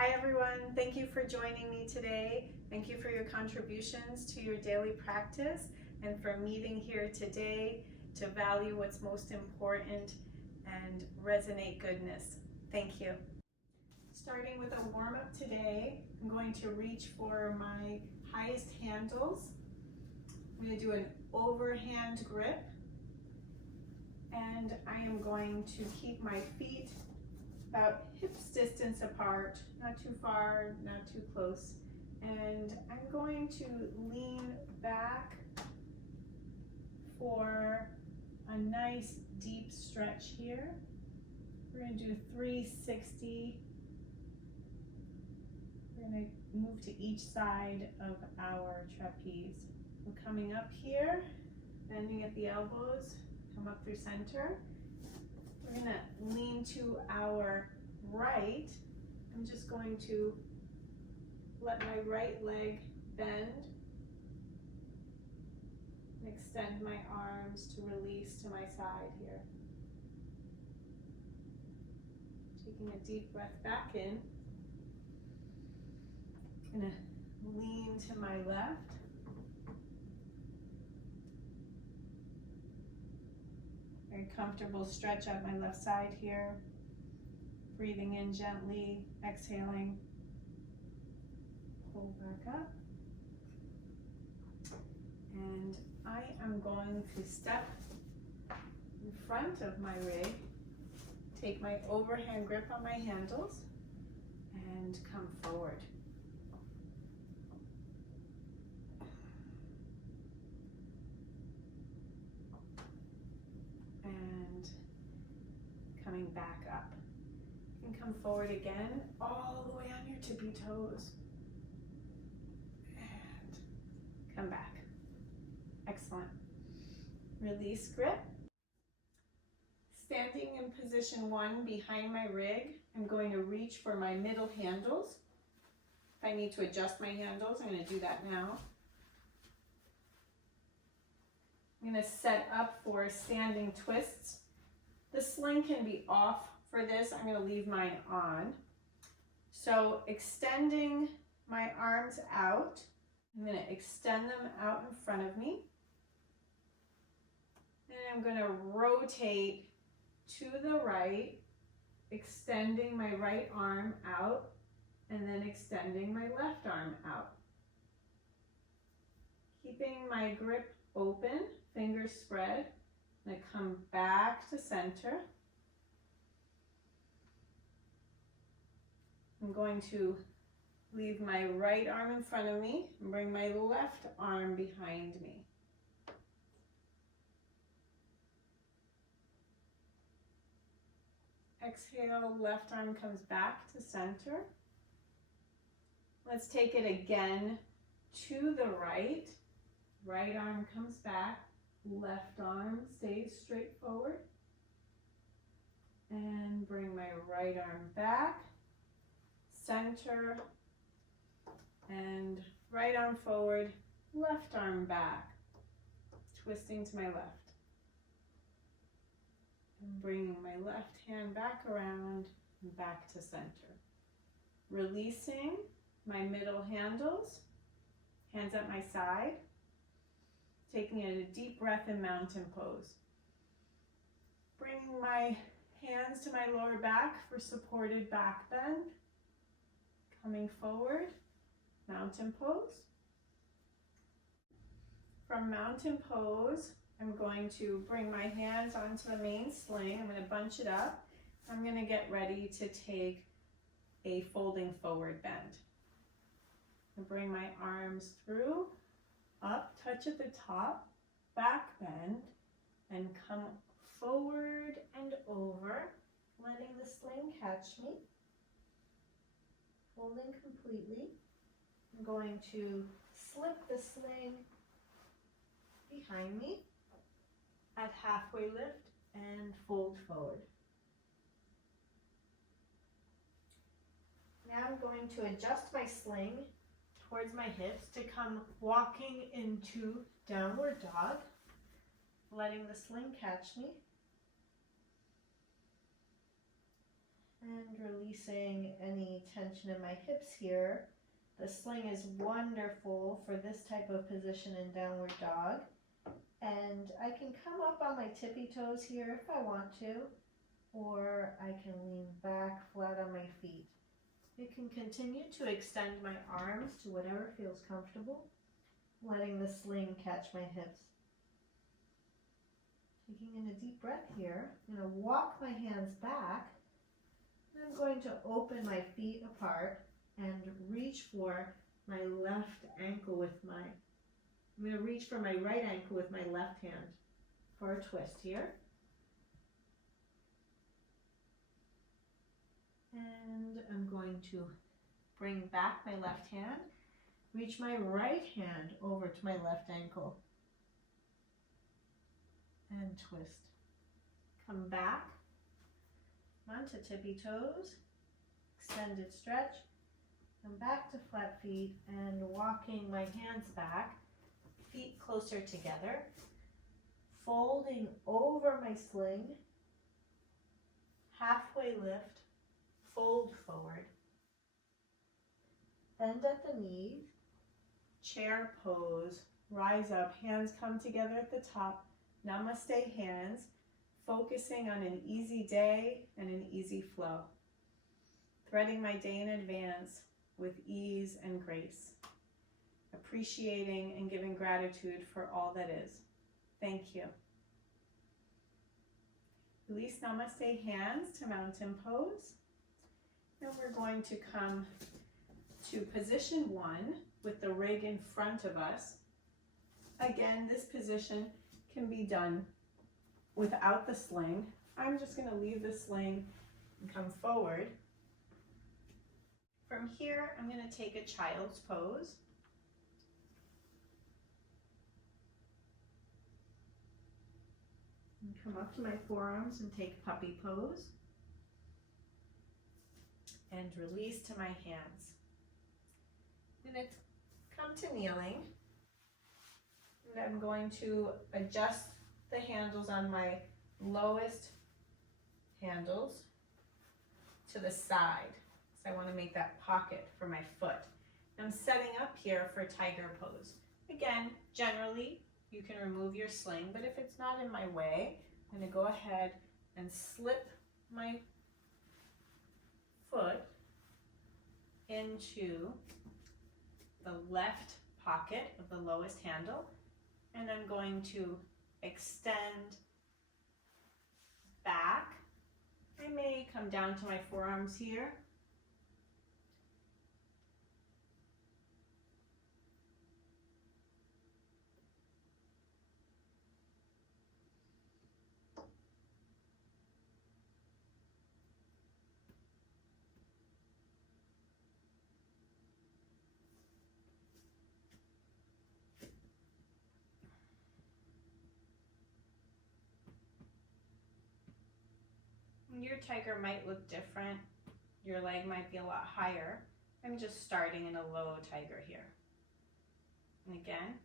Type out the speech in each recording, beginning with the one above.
Hi everyone, thank you for joining me today. Thank you for your contributions to your daily practice and for meeting here today to value what's most important and resonate goodness. Thank you. Starting with a warm-up today, I'm going to reach for my highest handles. I'm going to do an overhand grip, and I am going to keep my feet about hips distance apart, not too far, not too close. And I'm going to lean back for a nice deep stretch here. We're going to do 360. We're going to move to each side of our trapeze. So coming up here, bending at the elbows, come up through center. We're going to lean to our right. I'm just going to let my right leg bend and extend my arms to release to my side here. Taking a deep breath back in. I'm going to lean to my left. Very comfortable stretch out my left side here. Breathing in gently, exhaling. Pull back up. And I am going to step in front of my rig, take my overhand grip on my handles, and come forward. And coming back up. You can come forward again, all the way on your tippy toes. And come back. Excellent. Release grip. Standing in position 1 behind my rig, I'm going to reach for my middle handles. If I need to adjust my handles, I'm going to do that now. I'm going to set up for standing twists. The sling can be off for this. I'm going to leave mine on. So extending my arms out, I'm going to extend them out in front of me. And I'm going to rotate to the right, extending my right arm out, and then extending my left arm out. Keeping my grip open, fingers spread. I'm going to come back to center. I'm going to leave my right arm in front of me and bring my left arm behind me. Exhale, left arm comes back to center. Let's take it again to the right. Right arm comes back, left arm stays straight forward. And bring my right arm back, center, and right arm forward, left arm back, twisting to my left. And bringing my left hand back around and back to center. Releasing my middle handles, hands at my side. Taking a deep breath in mountain pose. Bringing my hands to my lower back for supported back bend. Coming forward, mountain pose. From mountain pose, I'm going to bring my hands onto the main sling. I'm going to bunch it up. I'm going to get ready to take a folding forward bend. I'll bring my arms through, up, touch at the top, back bend, and come forward and over, letting the sling catch me. Folding completely. I'm going to slip the sling behind me at halfway lift and fold forward. Now I'm going to adjust my sling towards my hips to come walking into downward dog, letting the sling catch me. And releasing any tension in my hips here. The sling is wonderful for this type of position in downward dog. And I can come up on my tippy toes here if I want to, or I can lean back flat on my feet. I can continue to extend my arms to whatever feels comfortable, letting the sling catch my hips. Taking in a deep breath here, I'm going to walk my hands back. I'm going to open my feet apart and reach for my left ankle with I'm going to reach for my right ankle with my left hand for a twist here. And I'm going to bring back my left hand, reach my right hand over to my left ankle, and twist. Come back onto tippy toes, extended stretch, come back to flat feet, and walking my hands back, feet closer together, folding over my sling, halfway lift, fold forward, bend at the knees, chair pose, rise up, hands come together at the top, namaste hands, focusing on an easy day and an easy flow. Threading my day in advance with ease and grace. Appreciating and giving gratitude for all that is. Thank you. Release namaste hands to mountain pose. And we're going to come to position 1 with the rig in front of us. Again, this position can be done without the sling. I'm just going to leave the sling and come forward. From here, I'm going to take a child's pose. And come up to my forearms and take puppy pose. And release to my hands. I'm going to come to kneeling. And I'm going to adjust the handles on my lowest handles to the side. So I want to make that pocket for my foot. I'm setting up here for tiger pose. Again, generally, you can remove your sling, but if it's not in my way, I'm going to go ahead and slip my foot into the left pocket of the lowest handle, and I'm going to extend back. I may come down to my forearms here. Your tiger might look different. Your leg might be a lot higher. I'm just starting in a low tiger here. And again,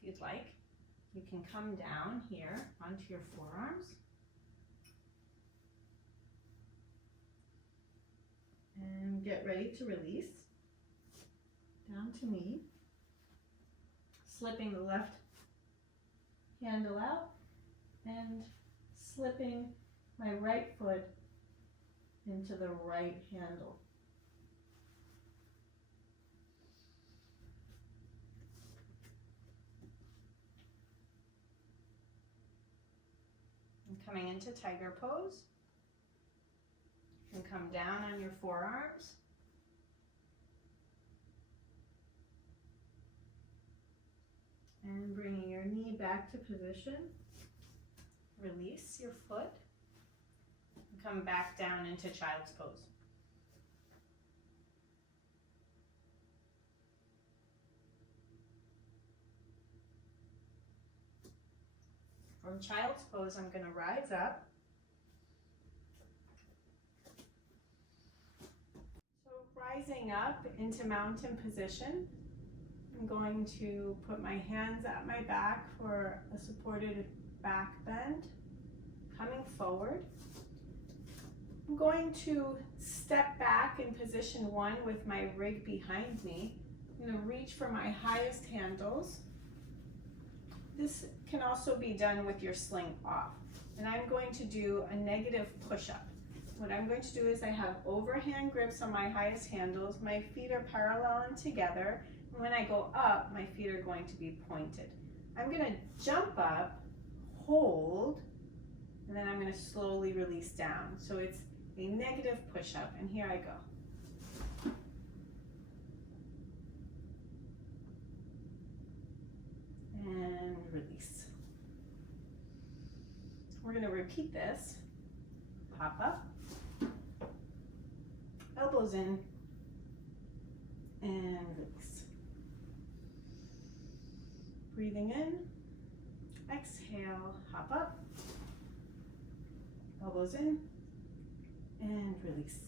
if you'd like, you can come down here onto your forearms. And get ready to release. Down to knee. Slipping the left handle out and slipping my right foot into the right handle. And coming into tiger pose. You can come down on your forearms. And bringing your knee back to position. Release your foot. Come back down into child's pose. From child's pose, I'm going to rise up. So rising up into mountain position, I'm going to put my hands at my back for a supported back bend, coming forward. I'm going to step back in position 1 with my rig behind me. I'm going to reach for my highest handles. This can also be done with your sling off. And I'm going to do a negative push-up. What I'm going to do is I have overhand grips on my highest handles. My feet are parallel and together. And when I go up, my feet are going to be pointed. I'm going to jump up, hold, and then I'm going to slowly release down. So it's a negative push-up, and here I go. And release. We're going to repeat this. Pop up, elbows in, and release. Breathing in, exhale, hop up, elbows in, and release.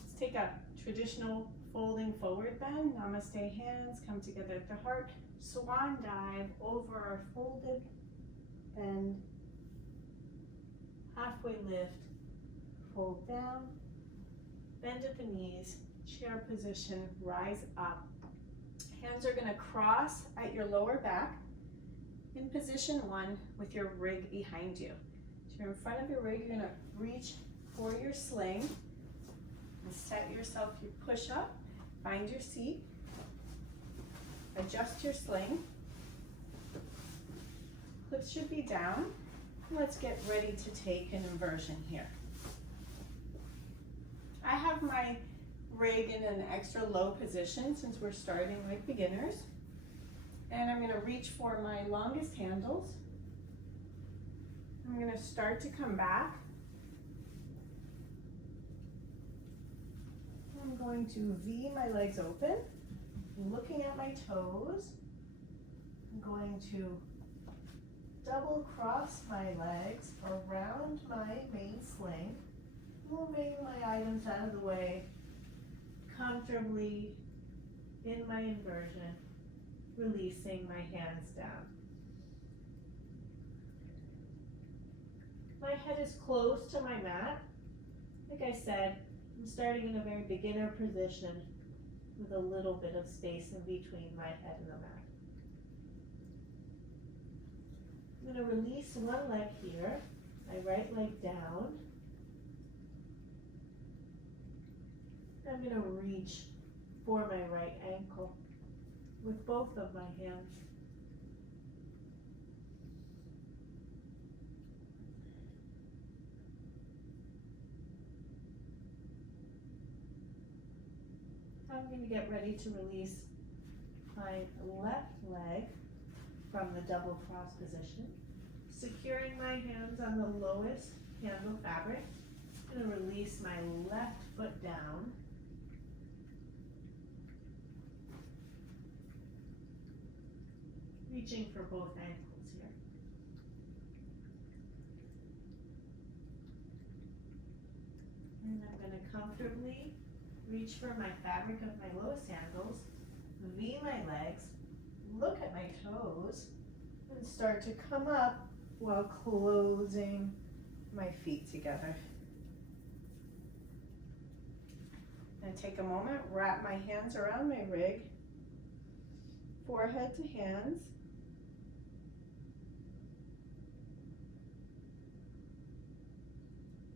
Let's take a traditional folding forward bend. Namaste hands come together at the heart. Swan dive over our folded bend. Halfway lift, fold down, bend at the knees, chair position, rise up. Hands are going to cross at your lower back in position 1 with your rig behind you. So you're in front of your rig, you're going to reach for your sling and set yourself your push up, find your seat, adjust your sling. Hips should be down. Let's get ready to take an inversion here. I have my rig in an extra low position since we're starting with beginners. And I'm going to reach for my longest handles. I'm going to start to come back. I'm going to V my legs open, looking at my toes. I'm going to double cross my legs around my main sling, moving my items out of the way comfortably in my inversion, releasing my hands down. My head is close to my mat. Like I said, I'm starting in a very beginner position with a little bit of space in between my head and the mat. I'm going to release one leg here, my right leg down. I'm going to reach for my right ankle with both of my hands. I'm going to get ready to release my left leg from the double cross position, securing my hands on the lowest handle fabric. I'm going to release my left foot down. Reaching for both ankles here. And I'm going to comfortably reach for my fabric of my lowest handles, V my legs, look at my toes, and start to come up while closing my feet together. And take a moment, wrap my hands around my rig, forehead to hands.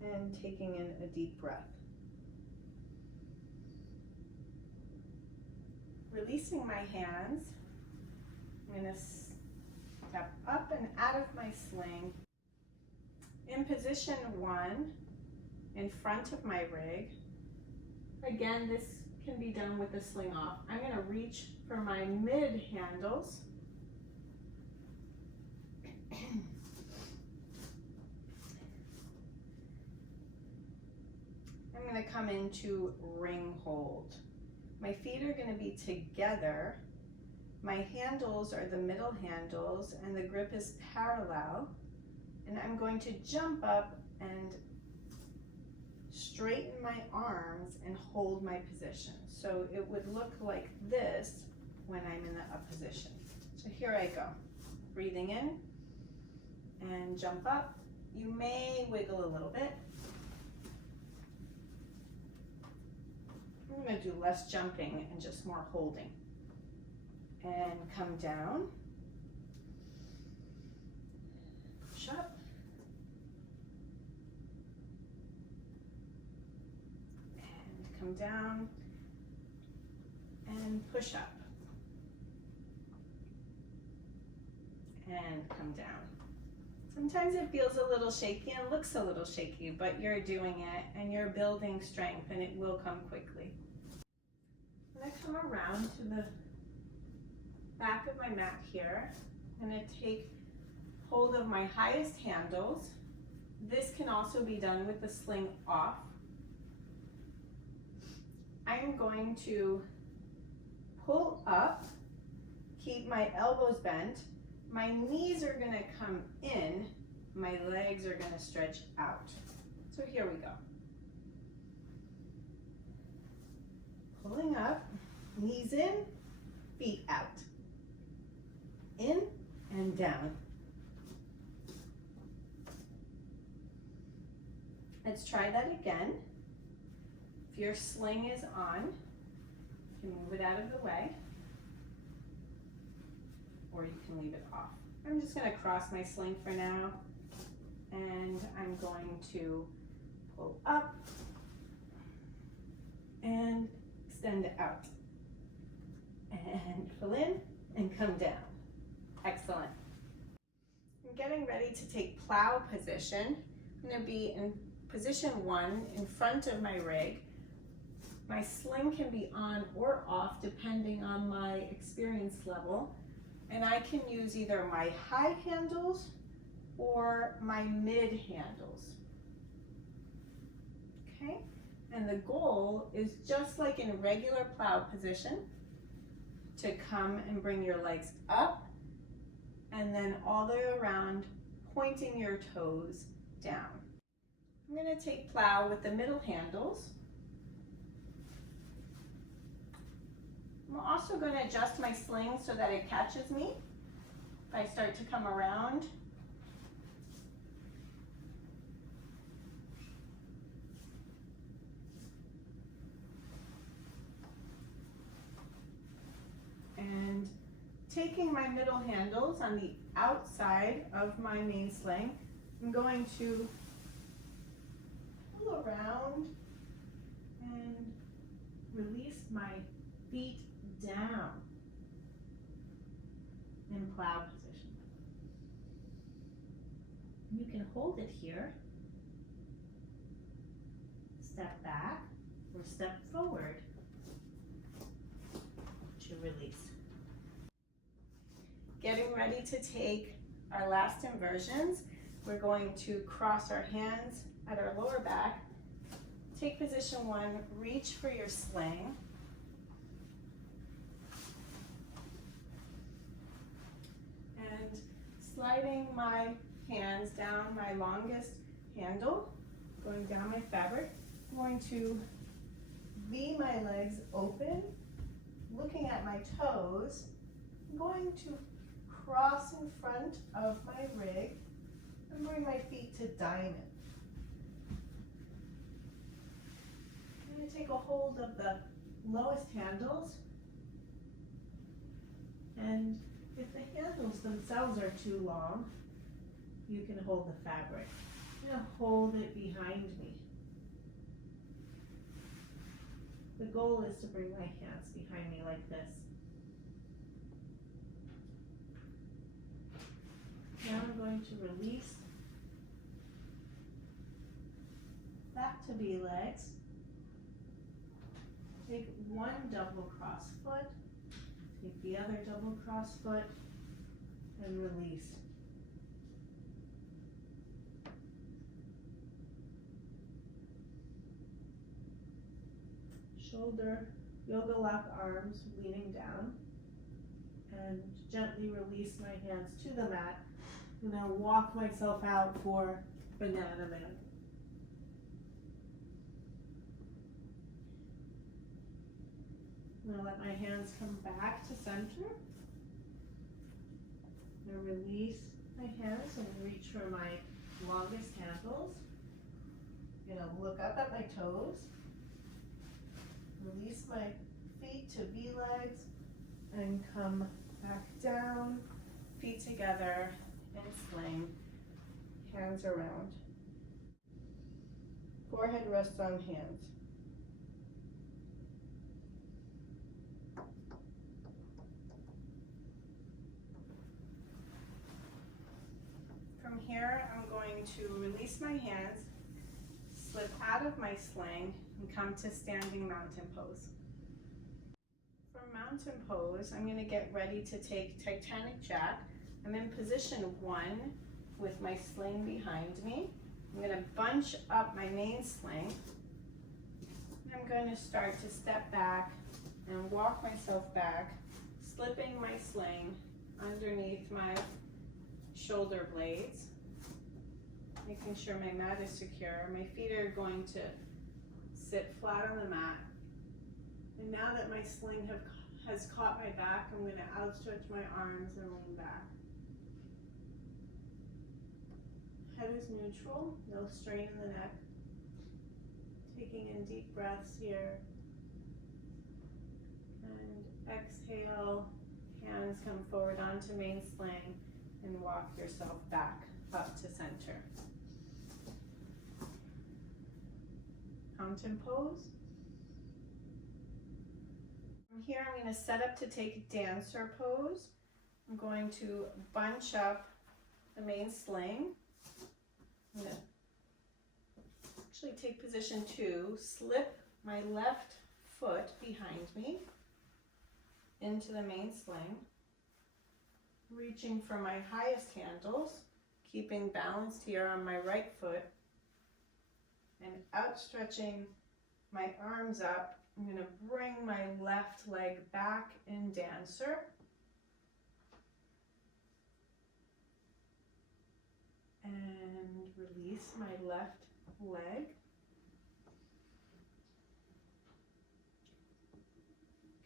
And taking in a deep breath. Releasing my hands, I'm going to step up and out of my sling. In position 1, in front of my rig. Again, this can be done with the sling off. I'm going to reach for my mid handles. I'm going to come into ring hold. My feet are going to be together. My handles are the middle handles and the grip is parallel. And I'm going to jump up and straighten my arms and hold my position. So it would look like this when I'm in the up position. So here I go. Breathing in and jump up You may wiggle a little bit. I'm going to do less jumping and just more holding. And come down. Push up. And come down. And push up. And come down. Sometimes it feels a little shaky and looks a little shaky, but you're doing it and you're building strength and it will come quickly. I'm going to come around to the back of my mat here. I'm going to take hold of my highest handles. This can also be done with the sling off. I'm going to pull up, keep my elbows bent. My knees are going to come in, my legs are going to stretch out. So here we go. Pulling up, knees in, feet out. In and down. Let's try that again. If your sling is on, you can move it out of the way, or you can leave it off. I'm just going to cross my sling for now, and I'm going to pull up and extend out, and pull in and come down. Excellent. I'm getting ready to take plow position. I'm going to be in position 1 in front of my rig. My sling can be on or off depending on my experience level. And I can use either my high handles or my mid handles. Okay? And the goal is just like in a regular plow position to come and bring your legs up and then all the way around, pointing your toes down. I'm going to take plow with the middle handles. I'm also going to adjust my sling so that it catches me if I start to come around. And taking my middle handles on the outside of my main sling, I'm going to pull around and release my feet down in plow position. You can hold it here, step back, or step forward to release. Getting ready to take our last inversions. We're going to cross our hands at our lower back. Take position 1, reach for your sling. And sliding my hands down my longest handle, going down my fabric, I'm going to V my legs open, looking at my toes. I'm going to cross in front of my rig and bring my feet to diamond. I'm going to take a hold of the lowest handles, and if the handles themselves are too long, you can hold the fabric. I'm going to hold it behind me. The goal is to bring my hands behind me like this. Now I'm going to release back to V legs. Take one double cross foot, take the other double cross foot, and release. Shoulder, yoga lock arms leaning down, and gently release my hands to the mat. And I'll walk myself out for Banana Man. I'm going to let my hands come back to center. I'm going to release my hands and reach for my longest handles. I'm gonna look up at my toes, release my feet to V-legs, and come back down, feet together, and sling, hands around. Forehead rests on hands. From here, I'm going to release my hands, slip out of my sling, and come to standing mountain pose. For mountain pose, I'm going to get ready to take Titanic Jack. I'm in position 1 with my sling behind me. I'm going to bunch up my main sling. I'm going to start to step back and walk myself back, slipping my sling underneath my shoulder blades, making sure my mat is secure. My feet are going to sit flat on the mat. And now that my sling has caught my back, I'm going to outstretch my arms and lean back. Head is neutral, no strain in the neck. Taking in deep breaths here. And exhale, hands come forward onto main sling and walk yourself back up to center. Mountain pose. From here, I'm going to set up to take dancer pose. I'm going to bunch up the main sling. I'm going to actually take position 2, slip my left foot behind me into the main sling, reaching for my highest handles, keeping balanced here on my right foot, and outstretching my arms up. I'm going to bring my left leg back in dancer. And release my left leg.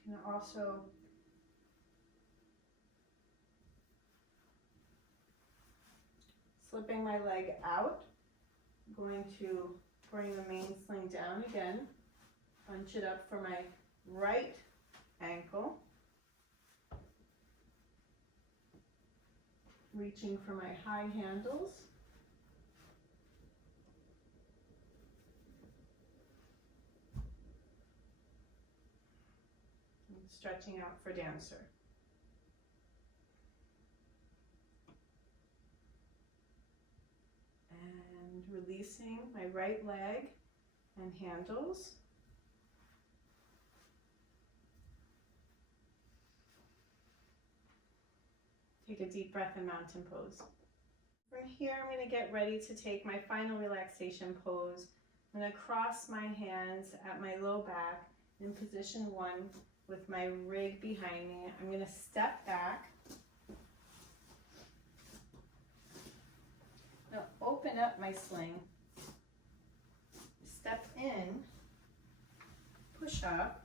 You can also slipping my leg out. I'm going to bring the main sling down again, bunch it up for my right ankle, reaching for my high handles, and stretching out for dancer. And releasing my right leg and handles. Take a deep breath in mountain pose. From here, I'm going to get ready to take my final relaxation pose. I'm going to cross my hands at my low back in position 1 with my rig behind me. I'm going to step back. Now open up my sling, step in, push up,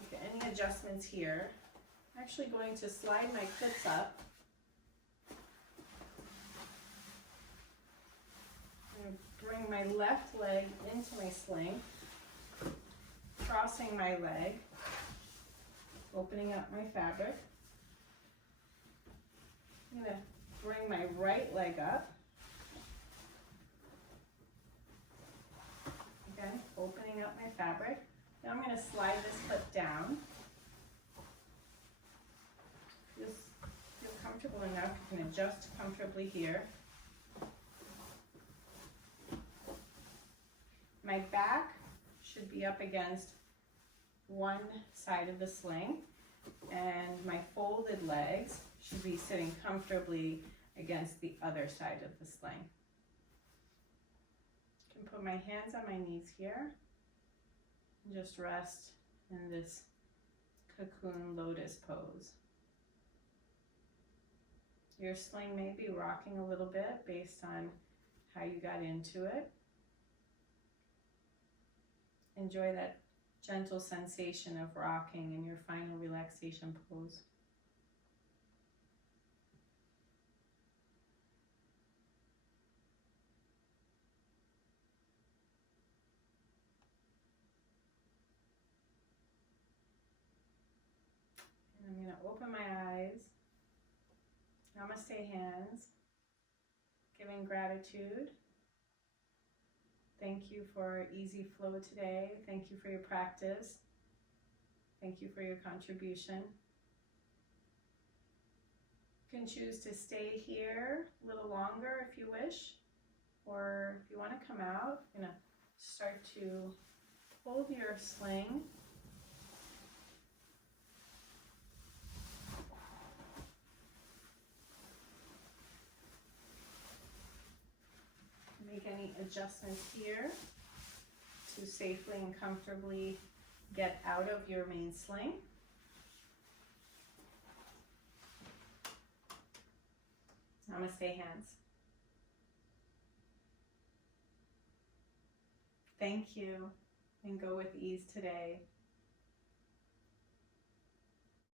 make any adjustments here. I'm actually going to slide my clips up. I'm going to bring my left leg into my sling, crossing my leg, opening up my fabric. I'm going to bring my right leg up. Again, opening up my fabric. Now I'm going to slide this foot down. Just feel comfortable enough, you can adjust comfortably here. My back should be up against one side of the sling, and my folded legs should be sitting comfortably against the other side of the sling. I can put my hands on my knees here and just rest in this cocoon lotus pose. Your sling may be rocking a little bit based on how you got into it. Enjoy that gentle sensation of rocking in your final relaxation pose. I'm going to open my eyes. Namaste hands. Giving gratitude. Thank you for easy flow today. Thank you for your practice. Thank you for your contribution. You can choose to stay here a little longer if you wish, or if you want to come out, you're going to start to hold your sling. Make any adjustments here to safely and comfortably get out of your main sling. Namaste hands. Thank you, and go with ease today.